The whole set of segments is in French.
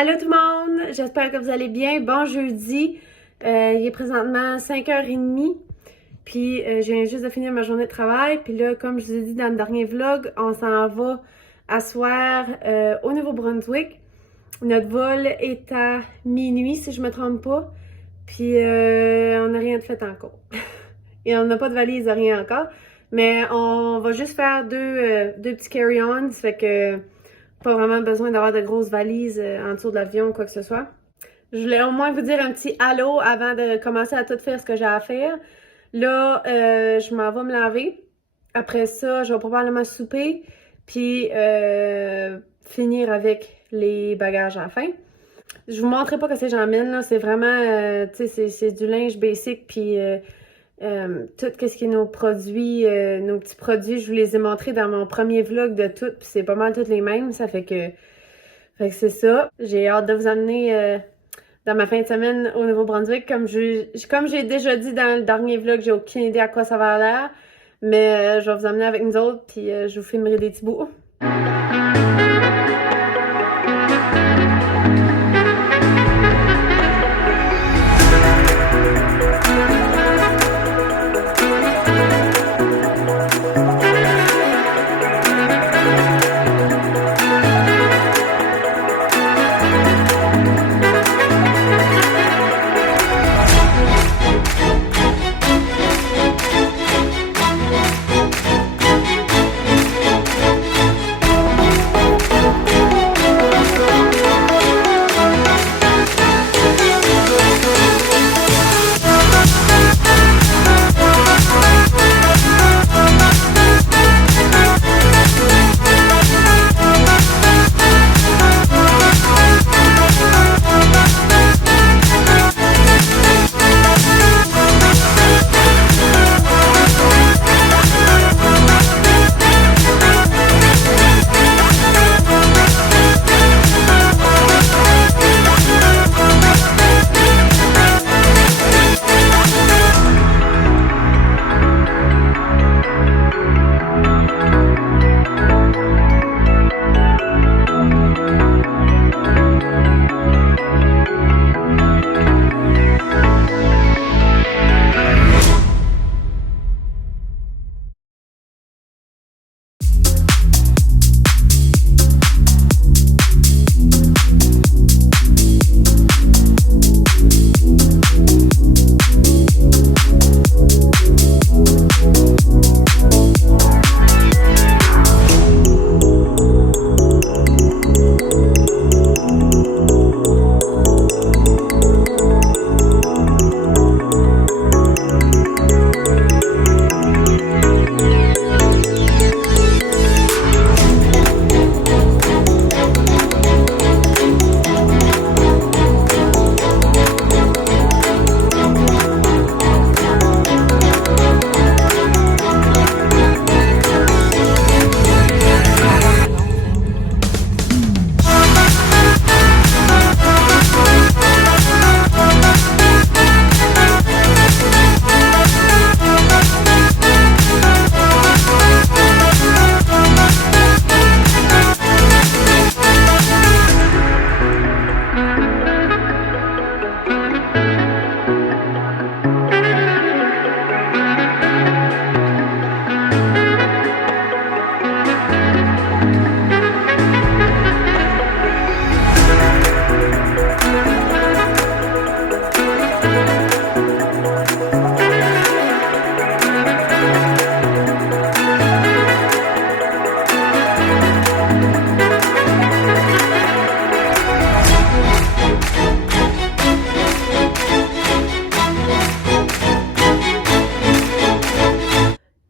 Allô tout le monde, j'espère que vous allez bien. Bon jeudi, il est présentement 5h30, puis je viens juste de finir ma journée de travail. Puis là, comme je vous ai dit dans le dernier vlog, on s'en va à soir au Nouveau-Brunswick. Notre vol est à minuit, si je me trompe pas. Puis on n'a rien de fait encore. Et on n'a pas de valise, rien encore. Mais on va juste faire deux petits carry-ons, fait que pas vraiment besoin d'avoir de grosses valises en dessous de l'avion ou quoi que ce soit. Je voulais au moins vous dire un petit allô avant de commencer à tout faire ce que j'ai à faire. Là, je m'en vais me laver. Après ça, je vais probablement souper, puis finir avec les bagages à la fin. Je vous montrerai pas ce que j'emmène, là. C'est vraiment, tu sais, c'est du linge basic, puis tout ce qui est nos produits, nos petits produits, je vous les ai montrés dans mon premier vlog de tout, puis c'est pas mal toutes les mêmes, ça fait que c'est ça. J'ai hâte de vous amener dans ma fin de semaine au Nouveau-Brunswick. Comme j'ai déjà dit dans le dernier vlog, j'ai aucune idée à quoi ça va l'air, mais je vais vous emmener avec nous autres, puis je vous filmerai des petits bouts.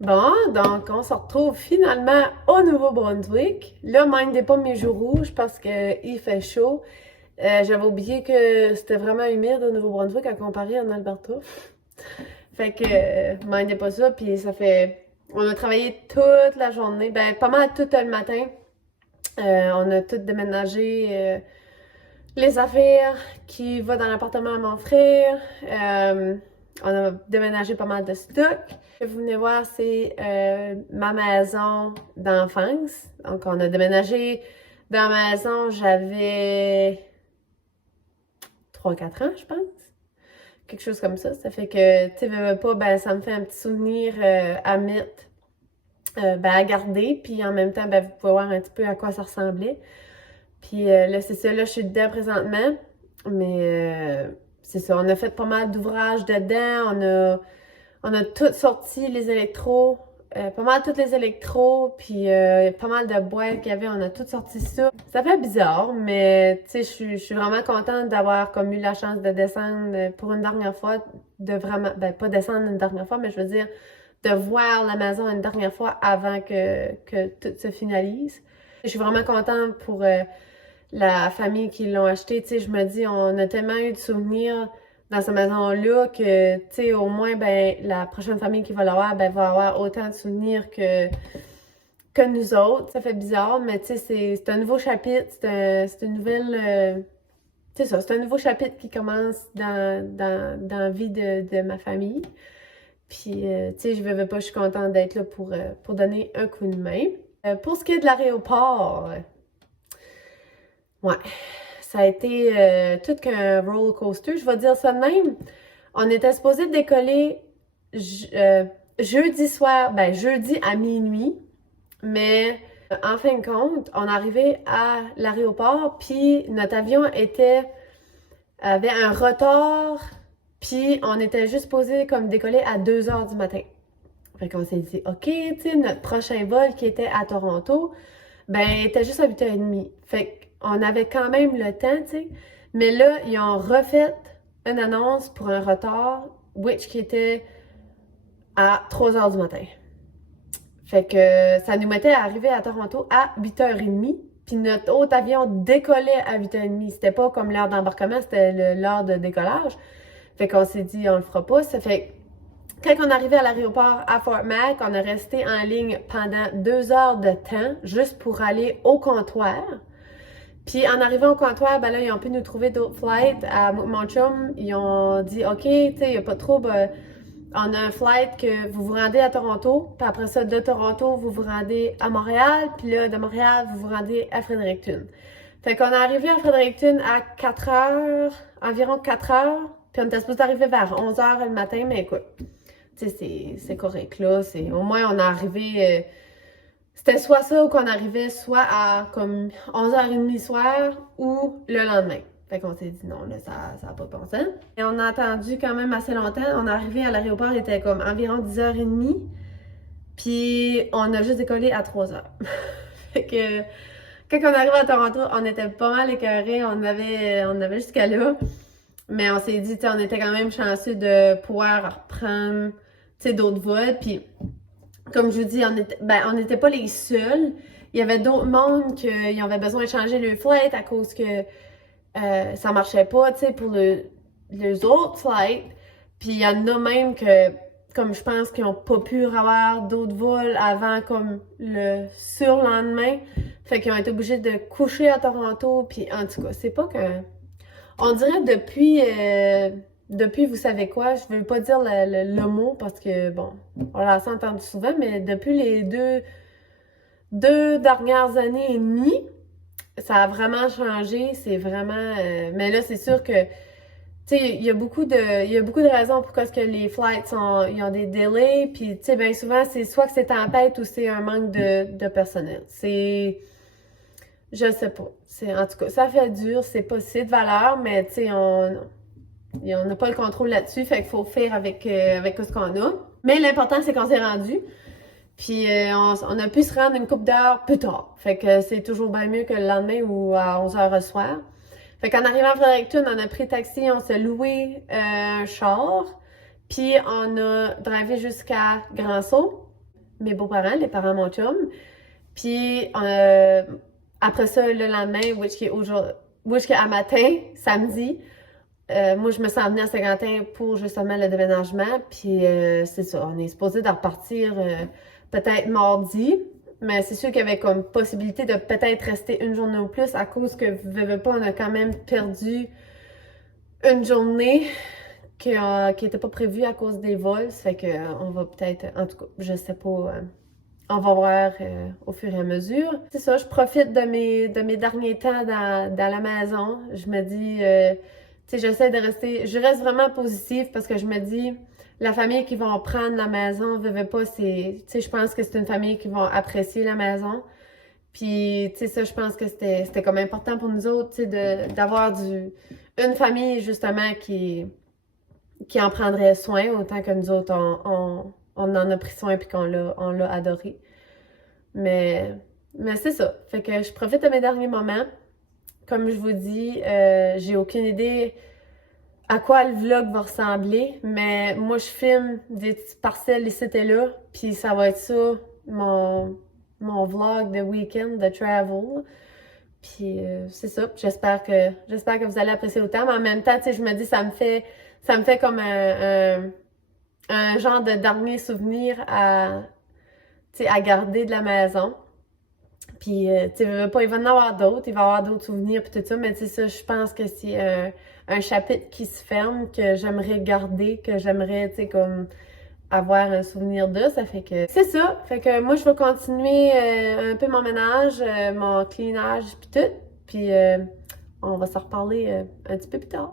Bon, donc on se retrouve finalement au Nouveau-Brunswick. Là, mindez pas mes joues rouges parce qu'il fait chaud. J'avais oublié que c'était vraiment humide au Nouveau-Brunswick à comparer en Alberta. Fait que mindez pas ça, puis ça fait... On a travaillé toute la journée, ben pas mal tout le matin. On a tout déménagé les affaires qui vont dans l'appartement à mon frère. On a déménagé pas mal de stock. Ce que vous venez voir, c'est ma maison d'enfance. Donc, on a déménagé dans la maison. J'avais 3-4 ans, je pense. Quelque chose comme ça. Ça fait que, tu sais, veux pas, ben, ça me fait un petit souvenir à mettre, ben, à garder. Puis en même temps, ben, vous pouvez voir un petit peu à quoi ça ressemblait. Puis là, c'est ça, là, je suis dedans présentement. Mais c'est ça, on a fait pas mal d'ouvrages dedans. On a tout sorti les électros. Pas mal tous les électros, puis pas mal de boîtes qu'il y avait, on a tout sorti ça. Ça fait bizarre, mais tu sais, je suis vraiment contente d'avoir comme eu la chance de descendre pour une dernière fois, de vraiment, ben pas descendre une dernière fois, mais je veux dire, de voir la maison une dernière fois avant que tout se finalise. Je suis vraiment contente pour la famille qui l'ont acheté, tu sais, je me dis, on a tellement eu de souvenirs dans cette maison-là que, tu sais, au moins, ben, la prochaine famille qui va l'avoir, ben, va avoir autant de souvenirs que nous autres. Ça fait bizarre, mais tu sais, c'est un nouveau chapitre, c'est une nouvelle... c'est ça, c'est un nouveau chapitre qui commence dans la vie de ma famille. Puis, tu sais, je veux pas, je suis contente d'être là pour donner un coup de main. Pour ce qui est de l'aéroport, ouais, ça a été tout qu'un roller coaster, je vais dire ça de même. On était supposé décoller jeudi soir, ben jeudi à minuit, mais en fin de compte, on arrivait à l'aéroport, puis notre avion avait un retard, puis on était juste supposé comme décoller à 2 heures du matin. Fait qu'on s'est dit, OK, tu sais, notre prochain vol qui était à Toronto, ben, était juste à 8h30. Fait qu'on avait quand même le temps, tu sais. Mais là, ils ont refait une annonce pour un retard, which qui était à 3h du matin. Fait que ça nous mettait à arriver à Toronto à 8h30. Puis notre autre avion décollait à 8h30. C'était pas comme l'heure d'embarquement, c'était l'heure de décollage. Fait qu'on s'est dit, on le fera pas. Ça fait quand on est arrivé à l'aéroport à Fort Mac, on est resté en ligne pendant 2 heures de temps juste pour aller au comptoir. Puis en arrivant au comptoir, ben là, ils ont pu nous trouver d'autres flights. À mon chum, ils ont dit, OK, tu sais, il n'y a pas de trouble. On a un flight que vous vous rendez à Toronto. Puis après ça, de Toronto, vous vous rendez à Montréal. Puis là, de Montréal, vous vous rendez à Fredericton. Fait qu'on est arrivé à Fredericton à 4 heures, environ 4 heures. Puis on était supposé arriver vers 11 heures le matin, mais écoute, tu sais, c'est correct là. Au moins, on est arrivé... c'était soit ça ou qu'on arrivait soit à comme 11h30 soir ou le lendemain. Fait qu'on s'est dit non, là, ça n'a pas de bon sens. Et on a attendu quand même assez longtemps. On est arrivé à l'aéroport, il était comme environ 10h30. Puis on a juste décollé à 3h. Fait que quand on est arrivé à Toronto, on était pas mal écœurés. On avait jusqu'à là. Mais on s'est dit, tu sais, on était quand même chanceux de pouvoir reprendre, tu sais, d'autres vols. Puis comme je vous dis, on n'était pas les seuls. Il y avait d'autres mondes qui avaient besoin de changer le flight à cause que ça marchait pas, tu sais, pour les autres flights. Puis il y en a même que, comme je pense qu'ils n'ont pas pu avoir d'autres vols avant comme le surlendemain. Fait qu'ils ont été obligés de coucher à Toronto. Puis en tout cas, c'est pas que... On dirait depuis, vous savez quoi, je veux pas dire le mot parce que, bon, on l'a assez entendu souvent, mais depuis les deux dernières années et demie, ça a vraiment changé, c'est vraiment... mais là, c'est sûr que, tu sais, il y a beaucoup de raisons pourquoi est-ce que les flights ils ont des delays, puis, tu sais, bien souvent, c'est soit que c'est tempête ou c'est un manque de personnel. Je sais pas. En tout cas, ça fait dur, c'est pas si de valeur, mais, tu sais, on n'a pas le contrôle là-dessus, fait qu'il faut faire avec ce qu'on a. Mais l'important, c'est qu'on s'est rendu. Puis on a pu se rendre une couple d'heures plus tard. Fait que c'est toujours bien mieux que le lendemain ou à 11h le soir. Fait qu'en arrivant à Fredericton, on a pris taxi, on s'est loué un char. Puis on a drivé jusqu'à Grand-Sault, mes beaux-parents, les parents de mon chum. Puis après ça, le lendemain, which est à matin, samedi, moi, je me suis emmenée à Saint-Quentin pour justement le déménagement. Puis c'est ça, on est supposé de repartir peut-être mardi. Mais c'est sûr qu'il y avait comme possibilité de peut-être rester une journée ou plus à cause que, veux pas, on a quand même perdu une journée qui n'était pas prévue à cause des vols. Ça fait qu'on va peut-être, en tout cas, je sais pas, on va voir au fur et à mesure. C'est ça, je profite de mes derniers temps dans la maison. Je me dis... sais, je reste vraiment positive parce que je me dis, la famille qui vont prendre la maison, veut pas, tu sais, je pense que c'est une famille qui va apprécier la maison. Puis, tu sais, ça, je pense que c'était comme important pour nous autres, tu sais, d'avoir une famille, justement, qui en prendrait soin, autant que nous autres, on en a pris soin puis on l'a adoré. Mais c'est ça. Fait que je profite de mes derniers moments. Comme je vous dis, j'ai aucune idée à quoi le vlog va ressembler, mais moi, je filme des petites parcelles ici et là, puis ça va être ça, mon vlog de week-end, de travel. Puis c'est ça. J'espère que vous allez apprécier autant, mais en même temps, tu sais, je me dis, ça me fait comme un genre de dernier souvenir à garder de la maison. Puis, tu sais, il va y en avoir d'autres, il va y avoir d'autres souvenirs, puis tout ça, mais tu sais, ça, je pense que c'est un chapitre qui se ferme, que j'aimerais garder, que j'aimerais, tu sais, comme avoir un souvenir de. Ça fait que c'est ça. Fait que moi, je vais continuer un peu mon ménage, mon cleanage, puis tout. Puis, on va se reparler un petit peu plus tard.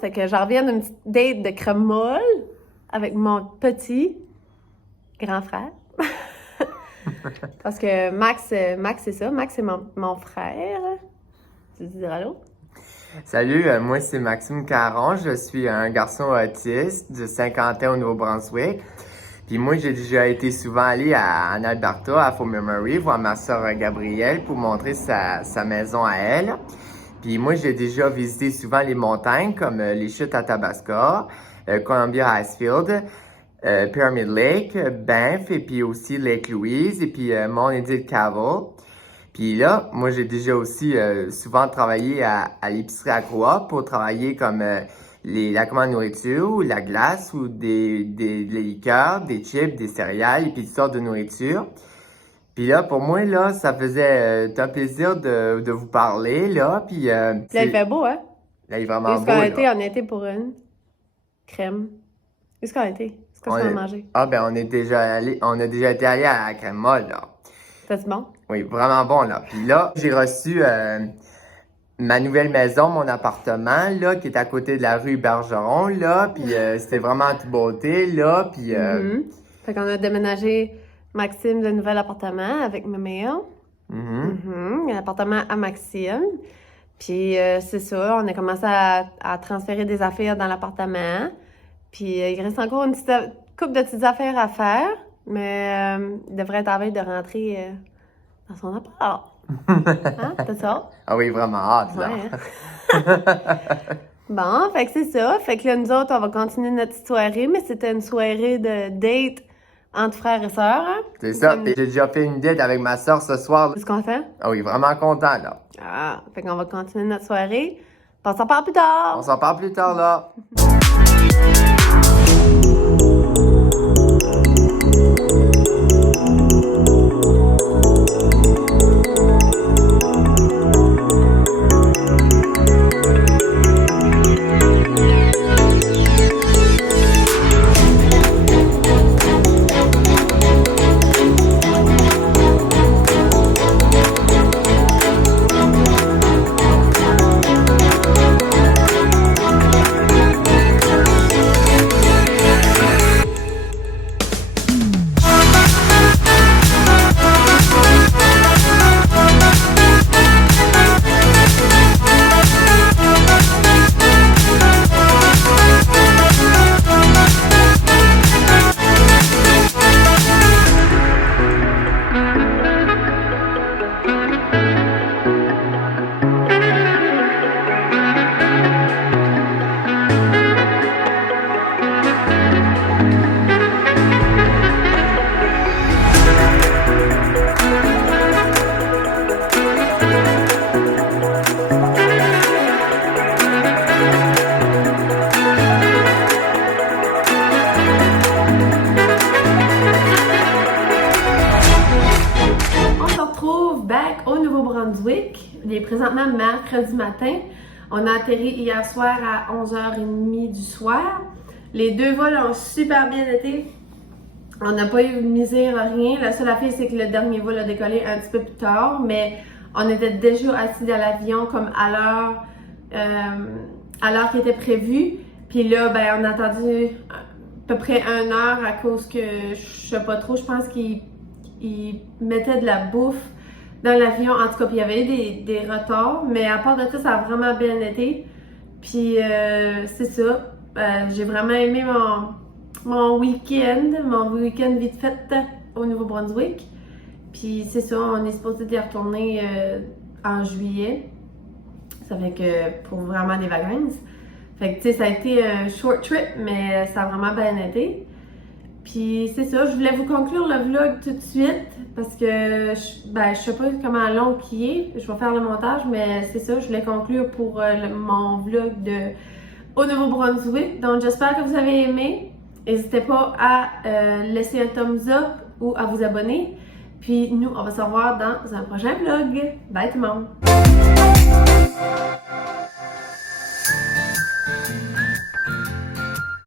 Fait que j'en reviens d'une petite date de crème molle avec mon petit grand frère. Parce que Max, c'est ça. Max, c'est mon frère. Tu veux dire allô? Salut, moi c'est Maxime Caron. Je suis un garçon autiste de Saint-Quentin au Nouveau-Brunswick. Puis moi, j'ai déjà été souvent allé en Alberta, à Fort Memory, voir ma soeur Gabrielle pour montrer sa maison à elle. Puis moi, j'ai déjà visité souvent les montagnes comme les chutes à Tabasco, Columbia Icefield, Pyramid Lake, Banff et puis aussi Lake Louise et puis Mont Edith Cavell. Puis là, moi, j'ai déjà aussi souvent travaillé à l'épicerie à Croix pour travailler comme la commande de nourriture, ou la glace, ou des liqueurs, des chips, des céréales et puis toutes sortes de nourriture. Puis là, pour moi, là, ça faisait un plaisir de vous parler, là. Puis là, il fait beau, hein? Là, il est vraiment beau, on a été pour une crème. Qu'est-ce qu'on a été? Qu'est-ce qu'on a mangé? Ah, ben, on a déjà été allé à la crème molle, là. C'est bon? Oui, vraiment bon, là. Puis là, j'ai reçu ma nouvelle maison, mon appartement, là, qui est à côté de la rue Bergeron, là. Puis c'était vraiment toute beauté, là. Puis... Fait qu'on a déménagé Maxime de nouvel appartement avec ma mère. Un appartement à Maxime. Puis c'est ça, on a commencé à transférer des affaires dans l'appartement. Puis il reste encore une couple de petites affaires à faire. Mais il devrait être en veille de rentrer dans son appart. Hein? T'as ça? Ah oui, vraiment hâte, là. Ouais, hein? Bon, fait que c'est ça. Fait que là, nous autres, on va continuer notre petite soirée, mais c'était une soirée de date entre frères et sœurs. Hein? C'est ça. J'ai déjà fait une date avec ma soeur ce soir. C'est content? Ah oui, vraiment content, là. Ah, fait qu'on va continuer notre soirée. Puis on s'en parle plus tard. On s'en parle plus tard, là. Il est présentement mercredi matin. On a atterri hier soir à 11h30 du soir. Les 2 vols ont super bien été. On n'a pas eu de misère, rien. La seule affaire, c'est que le dernier vol a décollé un petit peu plus tard, mais on était déjà assis dans l'avion comme à l'heure qui était prévue. Puis là, ben, on a attendu à peu près 1 heure à cause que, je sais pas trop, je pense qu'ils mettaient de la bouffe dans l'avion. En tout cas, puis il y avait eu des retards, mais à part de ça, ça a vraiment bien été. Puis c'est ça. J'ai vraiment aimé mon week-end vite fait au Nouveau-Brunswick. Puis c'est ça, on est supposé d'y retourner en juillet. Ça fait que pour vraiment des vacances. Fait que tu sais, ça a été un short trip, mais ça a vraiment bien été. Puis c'est ça, je voulais vous conclure le vlog tout de suite parce que je sais pas comment long il est. Je vais faire le montage, mais c'est ça, je voulais conclure pour mon vlog au Nouveau-Brunswick. Donc j'espère que vous avez aimé. N'hésitez pas à laisser un thumbs up ou à vous abonner. Puis nous, on va se revoir dans un prochain vlog. Bye tout le monde!